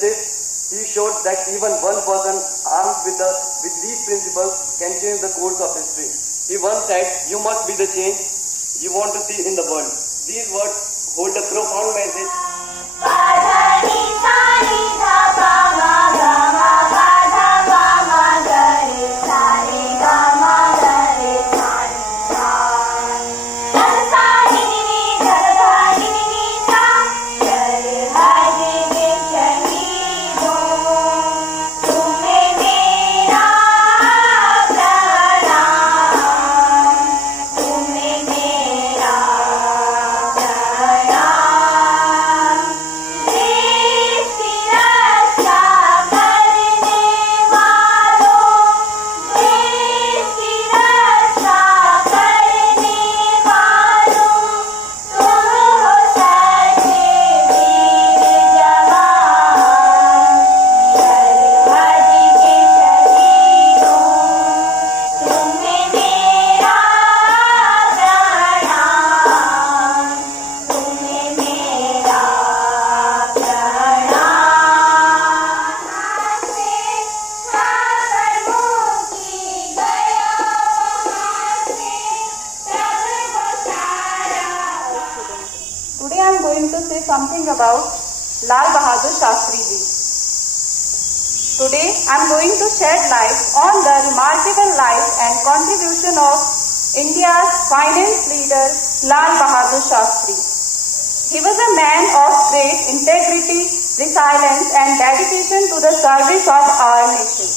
justice, he showed that even one person armed with these principles can change the course of history. He once said, "You must be the change you want to see in the world." These words hold a profound message. Something about Lal Bahadur Shastri Ji. Today I am going to shed light on the remarkable life and contribution of India's finest leader Lal Bahadur Shastri. He was a man of great integrity, resilience and dedication to the service of our nation.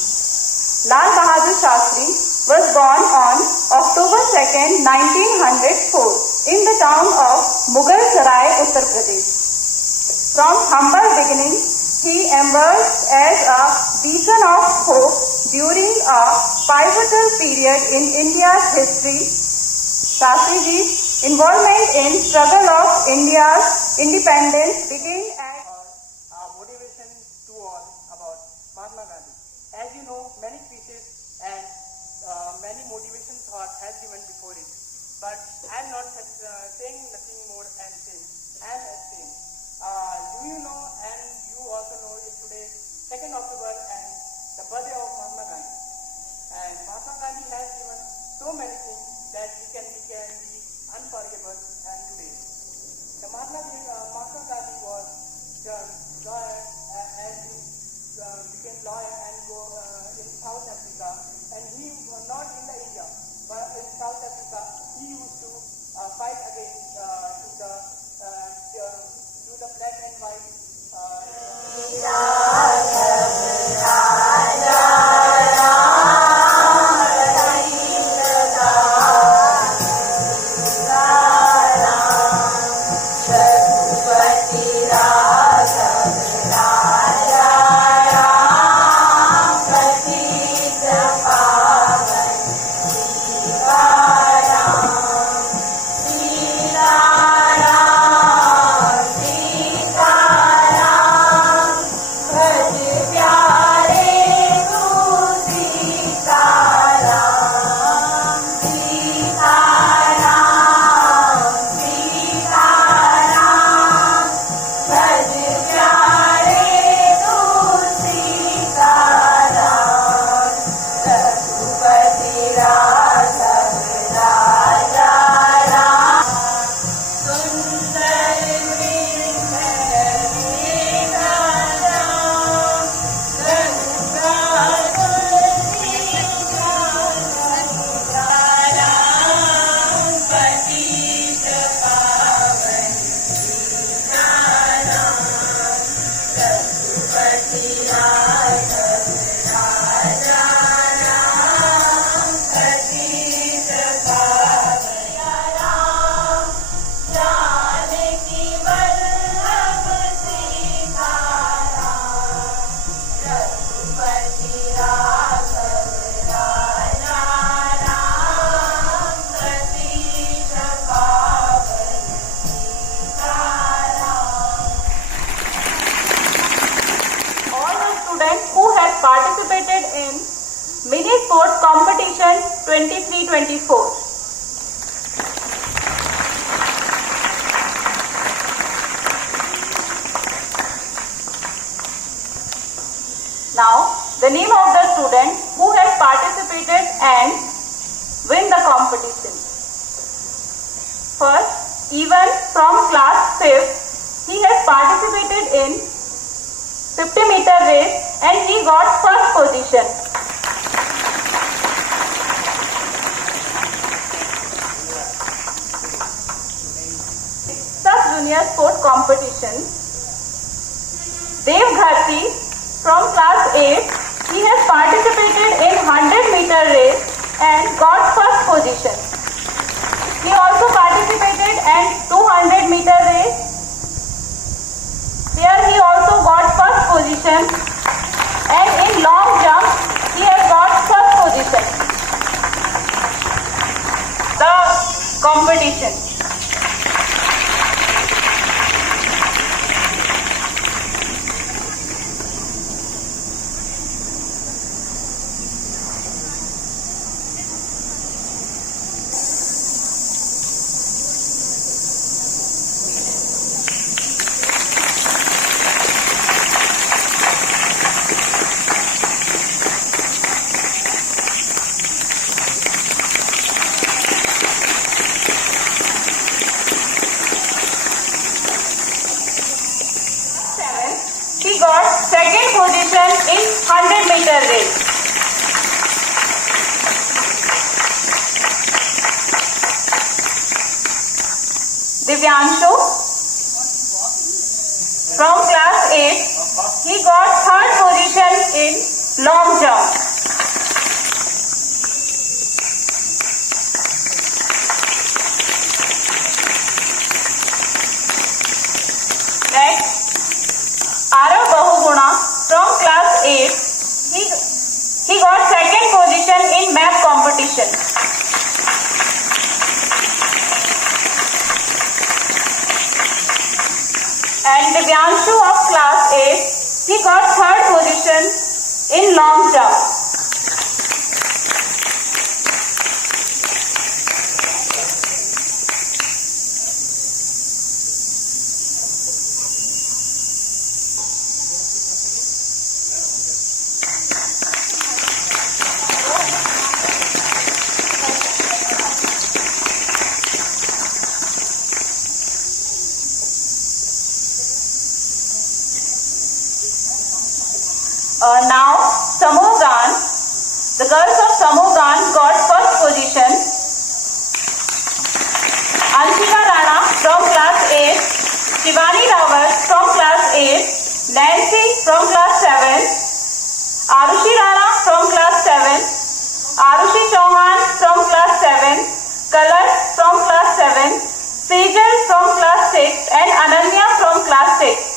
Lal Bahadur Shastri was born on October 2nd, 1904 in the town of Mughal Sarai, Uttar Pradesh. From humble beginnings, he emerged as a beacon of hope during a pivotal period in India's history. Shastri Ji's involvement in struggle of India's independence began as motivation to all about Mahatma Gandhi. As you know, many speeches and many motivation thoughts has given before it. But I am not saying nothing more and saying. I am saying. Do you know, and you also know, is today 2nd October and the birthday of Mahatma Gandhi. And Mahatma Gandhi has given so many things that he can be unforgettable and today. The Mahatma Gandhi was the lawyer and he became lawyer and go in South Africa. And he was not in the India, but in South Africa he used to fight against to the black and white. participated in Mini Sports Competition 23-24. the name of the student who has participated and win the competition. First, Evan from class 5th, he has participated in 50-meter race and he got first position. Sub-junior sport competition. Dev Gharti from class 8, he has participated in 100-meter race and got first position. He also participated in 200-meter race. Here he also got first position, and in long jump he has got first position. The competition. He got second position in 100-meter race. Divyanshu from class 8, he got third position in long jump. Next, Arav Bahuguna from class 8, he got second position in map competition. And Divyanshu of class 8, he got third position in long jump. Now, Samogan, the girls of Samogan got first position. Anshika Rana from class 8, Shivani Rawat from class 8, Nancy from class 7, Arushi Rana from class 7, Arushi Chauhan from class 7, Kalar from class 7, Sejal from class 6 and Ananya from class 6.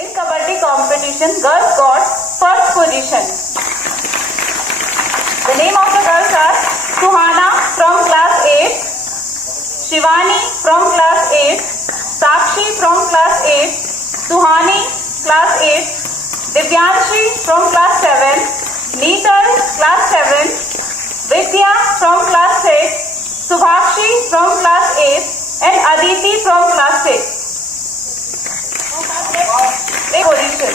In Kabaddi competition, girls got first position. The name of the girls are Suhana from class 8, Shivani from class 8, Sakshi from class 8, Suhani class 8, Divyanshi from class 7, Neetal class 7, Vidya from class 6, Subhakshi from class 8 and Aditi from class 6. Position.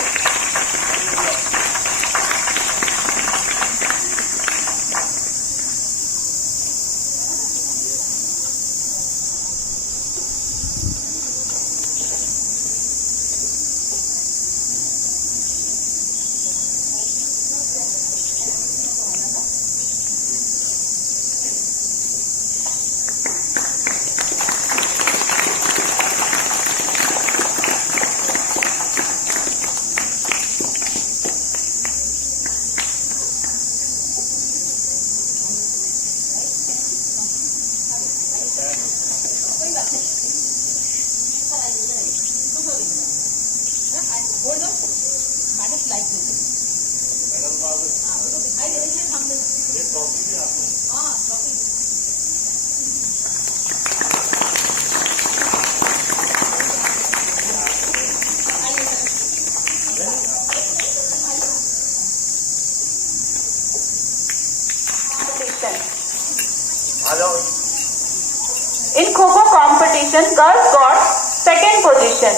Like music. दिखाई दे रही है सामने। हाँ trophy. In Kho-Kho competition, girls got second position.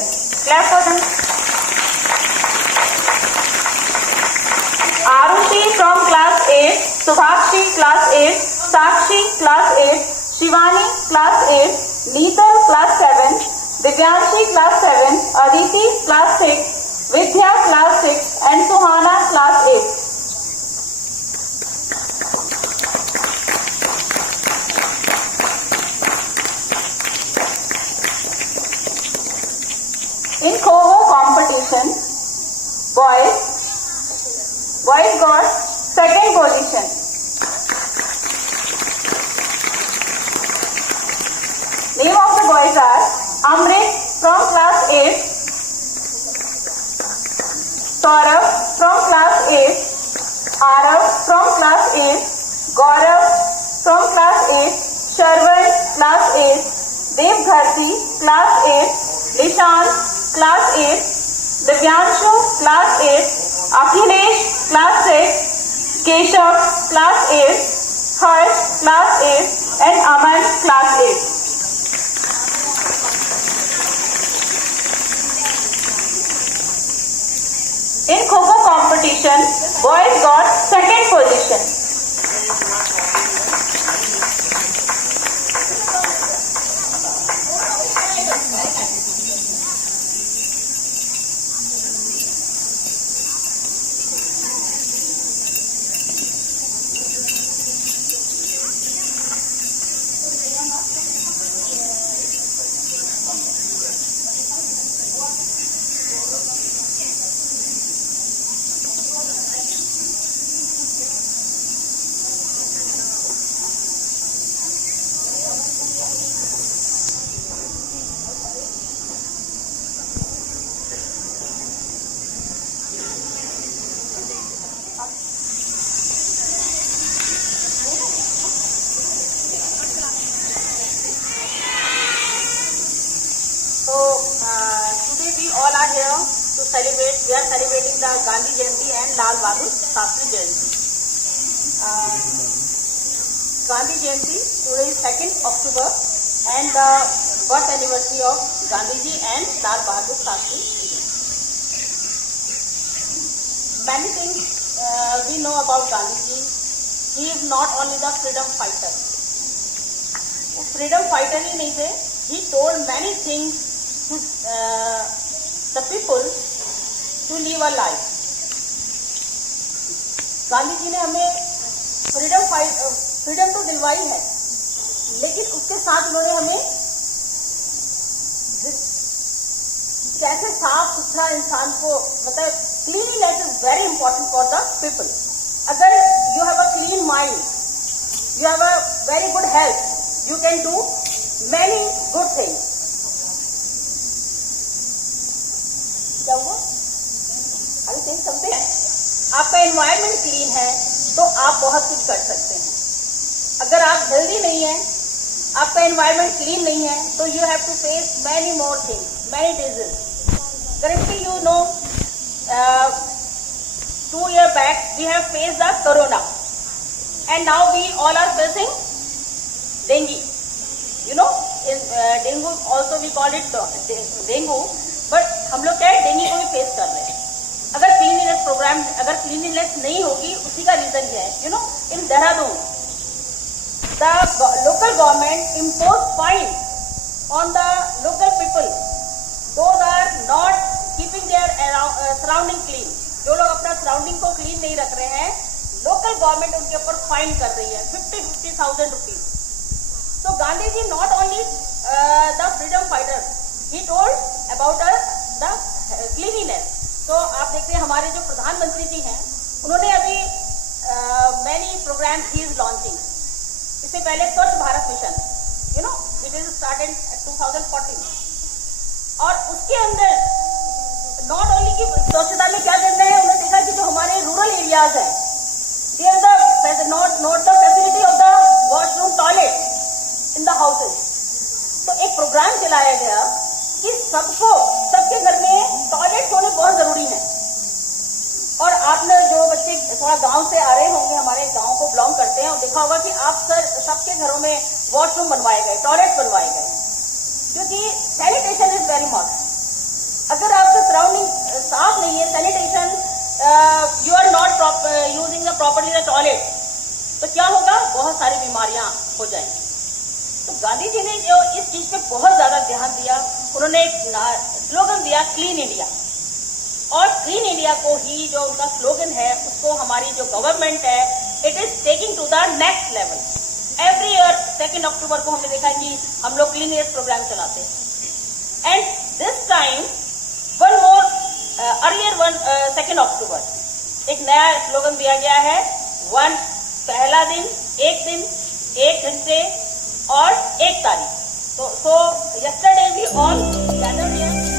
Clap for them. Arushi from class 8, Subhakshi class 8, Sakshi class 8, Shivani class 8, Neetal class 7, Divyanshi class 7, Aditi class 6, Vidya class 6 and Suhana class 8. In Kho-Kho competition, boys got second position. Name of the boys are Amrit from class 8, Saurabh from class 8, Arav from class 8, Gaurav from class 8, Sharvan class 8, Devbharti class 8, Nishan class 8, Divyanshu class 8, Akhilesh class 6, Keshav class 8, Harsh class 8 and Aman class 8. In Kho-Kho competition, boys got second position. We are celebrating the Gandhi Jayanti and Lal Bahadur Shastri Jayanti. Gandhi Jayanti today is 2nd October and the birth anniversary of Gandhiji and Lal Bahadur Shastri. Many things we know about Gandhiji. He is not only the freedom fighter. वो freedom fighter ही नहीं थे. He told many things to the people to live a life. Gandhi ji ने हमें freedom तो दिलवाई है, लेकिन उसके साथ उन्होंने हमें कैसे साफ सुथरा इंसान को, मतलब cleanliness is very important for the people. अगर you have a clean mind, you have a very good health, you can do many good things. क्या हुआ? अभी थिंक समथिंग. आपका एनवायरमेंट क्लीन है तो आप बहुत कुछ कर सकते हैं. अगर आप हेल्दी नहीं हैं, आपका एनवायरमेंट क्लीन नहीं है, तो you have to face many more things, many disease. Currently, you know, 2 years back we have faced the corona, and now we all are facing dengue. You know, in dengue also we call it dengue, but हम लोग क्या है, dengue को भी face कर रहे हैं. अगर क्लीनिनेस प्रोग्राम, अगर क्लीनिनेस नहीं होगी, उसी का रीजन क्या है? You know, in Dehradun the local government impose fine on the local people. Those are not keeping their surrounding clean. जो लोग अपना सराउंडिंग को क्लीन नहीं रख रहे हैं, लोकल गवर्नमेंट उनके ऊपर फाइन कर रही है 50,000 rupees. So Gandhi ji not only the freedom fighter, he told about the cleanliness. So आप देखते हैं हमारे जो प्रधानमंत्री जी हैं, उन्होंने अभी many programs he is launching. इससे पहले स्वच्छ Bharat mission, you know, it is started at 2014. और उसके अंदर नॉट ओनली कि स्वच्छता में क्या करना है, उन्होंने देखा कि जो हमारे रूरल एरियाज है, there the not the facility of the washroom toilet in the houses. तो एक प्रोग्राम चलाया गया कि सबके घर में टॉयलेट होने बहुत जरूरी है। और आपने जो बच्चे थोड़ा गांव से आ रहे होंगे, हमारे गांव को बिलोंग करते हैं, और देखा होगा कि आप सबके घरों में वॉशरूम बनवाए गए, टॉयलेट बनवाए गए, क्योंकि सैनिटेशन इज वेरी मस्ट। अगर आपका सराउंडिंग साफ नहीं है, sanitation, you are not using the properly the toilet, तो क्या होगा, बहुत सारी बीमारियां हो जाएंगी। तो गांधी जी ने जो इस चीज पे बहुत ज्यादा ध्यान दिया, उन्होंने एक स्लोगन दिया, क्लीन इंडिया। और क्लीन इंडिया को ही जो उनका स्लोगन है, उसको हमारी जो गवर्नमेंट है, it is taking to the next level. Every year 2 October को हमने देखा कि हम लोग क्लीननेस प्रोग्राम चलाते हैं। And this time one more earlier 2 अक्टूबर एक नया स्लोगन दिया गया है, पहला दिन, एक घंटे और 1 तारीख। So yesterday we all gathered here.